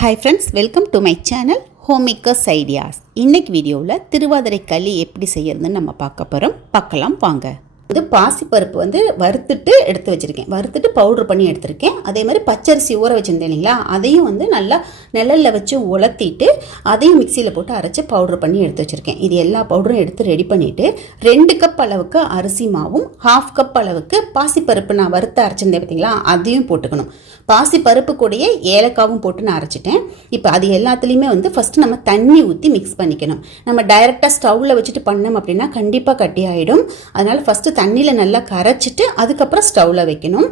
Hi friends welcome to my channel home makers ideas இன்னைக்கு வீடியோவில் திருவாதிரை களி எப்படி செய்யறதுன்னு நம்ம பார்க்க போகிறோம் பார்க்கலாம் வாங்க. இது பாசிப்பருப்பு வந்து வறுத்துட்டு எடுத்து வச்சுருக்கேன். வறுத்துட்டு பவுட்ரு பண்ணி எடுத்திருக்கேன். அதே மாதிரி பச்சரிசி ஊற வச்சுருந்தேன் இல்லைங்களா? அதையும் வந்து நல்லா நிழலில் வச்சு உலர்த்திட்டு அதையும் மிக்சியில் போட்டு அரைச்சி பவுட்ரு பண்ணி எடுத்து வச்சுருக்கேன். இது எல்லா பவுடரும் எடுத்து ரெடி பண்ணிவிட்டு ரெண்டு கப் அளவுக்கு அரிசி மாவும் ஹாஃப் கப் அளவுக்கு பாசிப்பருப்பு நான் வறுத்து அரைச்சிருந்தேன் பார்த்தீங்களா அதையும் போட்டுக்கணும். பாசி பருப்பு கூடயே ஏலக்காவும் போட்டு நான் அரைச்சிட்டேன். இப்போ அது எல்லாத்துலேயுமே வந்து ஃபஸ்ட்டு நம்ம தண்ணி ஊற்றி மிக்ஸ் பண்ணிக்கணும். நம்ம டைரெக்டாக ஸ்டவ்வில் வச்சுட்டு பண்ணோம் அப்படின்னா கண்டிப்பாக கட்டி ஆகிடும் அதனால் ஃபஸ்ட்டு தண்ணியில் நல்லா கரைச்சிட்டு அதுக்கப்புறம் ஸ்டவ்வில் வைக்கணும்.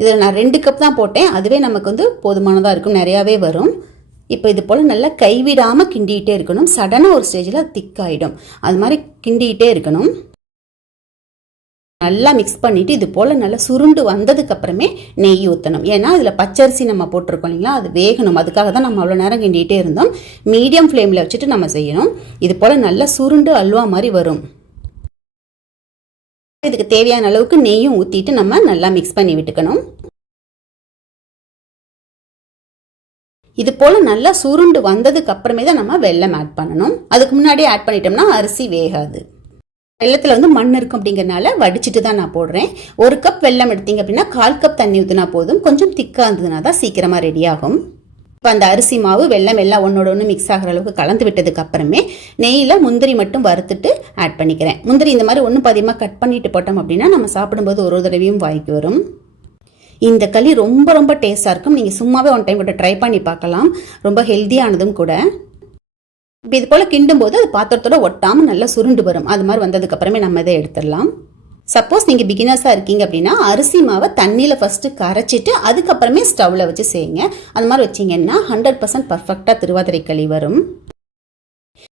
இதில் நான் ரெண்டு கப் தான் போட்டேன். அதுவே நமக்கு வந்து போதுமானதாக இருக்கும். நிறையாவே வரும். இப்போ இது போல் நல்லா கைவிடாமல் கிண்டிகிட்டே இருக்கணும். சடனாக ஒரு ஸ்டேஜில் திக்காயிடும் அது மாதிரி கிண்டிகிட்டே இருக்கணும். நல்லா மிக்ஸ் பண்ணிவிட்டு இது போல் நல்லா சுருண்டு வந்ததுக்கு அப்புறமே நெய் ஊற்றணும் ஏன்னா இதில் பச்சரிசி நம்ம போட்டிருக்கோம் இல்லைங்களா? அது வேகணும். அதுக்காக தான் நம்ம அவ்வளோ நேரம் கிண்டிகிட்டே இருந்தோம். மீடியம் ஃப்ளேமில் வச்சுட்டு நம்ம செய்யணும். இது போல் நல்லா சுருண்டு அல்வா மாதிரி வரும். இதுக்கு தேவையான அளவுக்கு நெய்யும் ஊற்றிட்டு நம்ம நல்லா மிக்ஸ் பண்ணி விட்டுக்கணும். இது போல் நல்லா சுருண்டு வந்ததுக்கு அப்புறமே தான் நம்ம வெள்ளம் ஆட் பண்ணணும். அதுக்கு முன்னாடியே ஆட் பண்ணிட்டோம்னா அரிசி வேகாது. வெள்ளத்தில் வந்து மண் இருக்கும் அப்படிங்கிறனால வடிச்சிட்டு தான் நான் போடுறேன். ஒரு கப் வெல்லம் எடுத்தீங்க அப்படின்னா கால் கப் தண்ணி ஊற்றினா போதும். கொஞ்சம் திக்காக இருந்ததுனா தான் சீக்கிரமாக ரெடியாகும் இப்போ அந்த அரிசி மாவு வெள்ளம் எல்லாம் ஒன்றோட ஒன்று மிக்ஸ் ஆகிற அளவுக்கு கலந்து விட்டதுக்கு அப்புறமே நெய்யில் முந்திரி மட்டும் வறுத்துட்டு ஆட் பண்ணிக்கிறேன். முந்திரி இந்த மாதிரி ஒன்றும் பாதியமாக கட் பண்ணிட்டு போட்டோம் அப்படின்னா நம்ம சாப்பிடும்போது ஒரு தடவையும் வாய்க்கு வரும். இந்த களி ரொம்ப ரொம்ப டேஸ்ட்டாக இருக்கும். நீங்கள் சும்மாவே ஒன் டைம் கூட ட்ரை பண்ணி பார்க்கலாம். ரொம்ப ஹெல்த்தியானதும் கூட. இப்போ இது போல் கிண்டும் போது அது பாத்திரத்தோட ஒட்டாமல் நல்லா சுருண்டு வரும். அது மாதிரி வந்ததுக்கப்புறமே நம்ம இதை எடுத்துடலாம். சப்போஸ் நீங்கள் பிகினர்ஸாக இருக்கீங்க அப்படின்னா அரிசி மாவை தண்ணியில் ஃபஸ்ட்டு கரைச்சிட்டு அதுக்கப்புறமே ஸ்டவ்வில் வச்சு செய்யுங்க. அது மாதிரி வச்சிங்கன்னா ஹண்ட்ரட் பர்சன்ட் பர்ஃபெக்டாக திருவாதிரை களி வரும்.